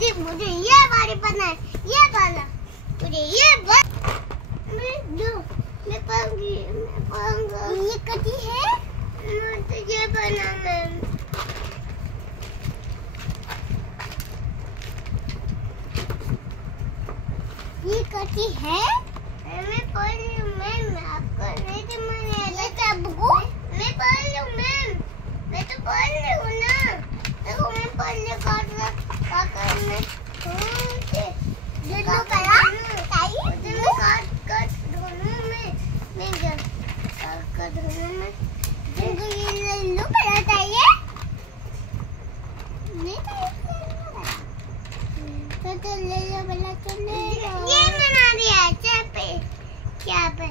दीदी मुझे ये वाली पसंद है, ये वाला मुझे ये मैं पाऊंगी। ये कटी है, मुझे ये बनाना है। ये कटी है, मैं पढ़ रही हूँ मैम, आपको नहीं तो मैंने सबको मैं पढ़ रही हूँ मैम, मैं तो पढ़ रही हूँ ना। देखो मैं पढ़ ले काट में दोनों करा चाहिए, दोनों काट दोनों में मैं काट दोनों में तुमको ये लो पड़ा चाहिए नहीं तो ले लो बला तो ले लो। ये बना दिया क्या पे